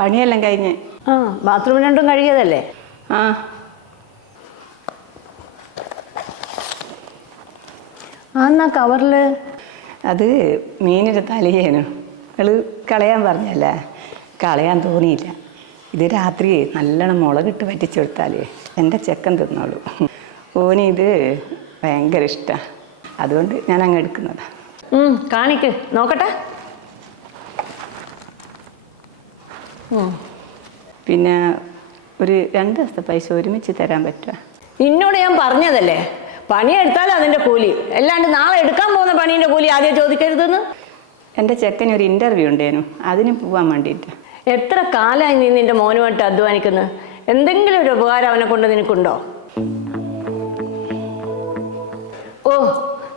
പണിയെല്ലാം കഴിഞ്ഞ്. ആ ബാത്റൂം രണ്ടും കഴുകിയതല്ലേ? ആ എന്നാ കവറില് അത് മീനിൻ്റെ തലയേനു. നിങ്ങൾ കളയാൻ പറഞ്ഞല്ലേ, കളയാൻ തോന്നിയില്ല. ഇത് രാത്രി നല്ലോണം മുളകിട്ട് വറ്റിച്ചെടുത്താൽ എൻ്റെ ചെക്കൻ തിന്നോളൂ. ഓന് ഇത് ഭയങ്കര ഇഷ്ടമാണ്, അതുകൊണ്ട് ഞാൻ അങ്ങ് എടുക്കുന്നതാണ്. കാണിക്ക് നോക്കട്ടെ. പിന്നെ ഒരു 2 ദിവസത്തെ പൈസ ഒരുമിച്ച് തരാൻ പറ്റുമോ? നിന്നോട് ഞാൻ പറഞ്ഞതല്ലേ, പണിയെടുത്താൽ അതിൻ്റെ കൂലി, അല്ലാണ്ട് നാളെ എടുക്കാൻ പോകുന്ന പണീൻ്റെ കൂലി ആദ്യം ചോദിക്കരുതെന്ന്. എൻ്റെ ചെക്കന് ഒരു ഇൻ്റർവ്യൂ ഉണ്ടേനു, അതിന് പോകാൻ വേണ്ടിയിട്ട്. എത്ര കാലമായി നീ നിന്റെ മോനുമായിട്ട് അധ്വാനിക്കുന്നത്? എന്തെങ്കിലും ഒരു ഉപകാരം അവനെ കൊണ്ട് നിനക്കുണ്ടോ? ഓ,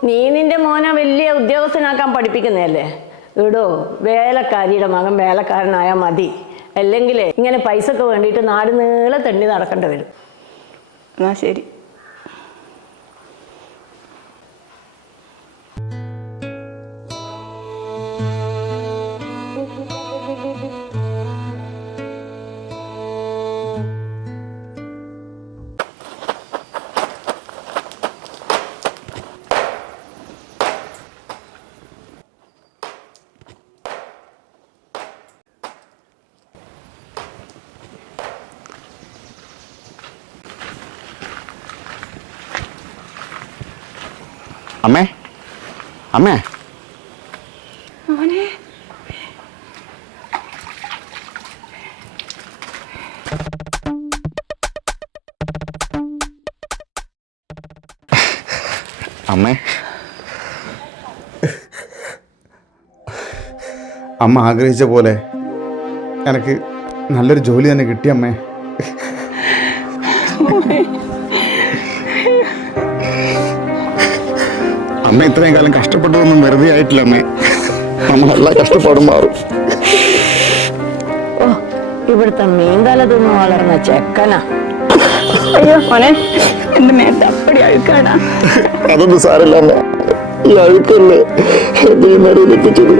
നീ നിന്റെ മോനെ വലിയ ഉദ്യോഗസ്ഥനാക്കാൻ പഠിപ്പിക്കുന്നതല്ലേ? ഇടോ, വേലക്കാരിയുടെ മകൻ വേലക്കാരനായാൽ മതി, അല്ലെങ്കിൽ ഇങ്ങനെ പൈസക്ക് വേണ്ടിയിട്ട് നാട് നീളെ തെണ്ടി നടക്കേണ്ടി വരും. എന്നാ ശരി. അമ്മേ, അമ്മേ, മോനെ അമ്മേ, അമ്മ ആഗ്രഹിച്ച പോലെ എനിക്ക് നല്ലൊരു ജോലി തന്നെ കിട്ടി അമ്മേ. അമ്മ ഇത്രയും കാലം കഷ്ടപ്പെട്ടതൊന്നും വെറുതെ ആയിട്ടില്ല അമ്മേ. നമ്മളെല്ലാ കഷ്ടപ്പാടും മാറും. ഓ, ഇവിടുത്തെ മീൻകല തിന്ന് വളർന്ന ചെക്കനാ. അയ്യോ മോനെ, എൻ്റെ മേത്ത് അപ്പടി അഴുക്കാടാ. അതൊന്നും സാരമില്ല അമ്മ, ഈ അഴുക്കല്ലേ എത്തിച്ചത്.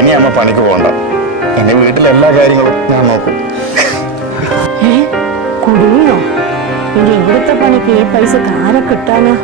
ഇനി അമ്മ പണിക്ക് പോകണ്ട, എന്റെ വീട്ടിലെ എല്ലാ കാര്യങ്ങളും ഞാൻ നോക്കും. കുടുങ്ങിയോ? ഇനി ഇവിടുത്തെ പണിക്ക് ഈ പൈസ ആരെ കിട്ടാനാ?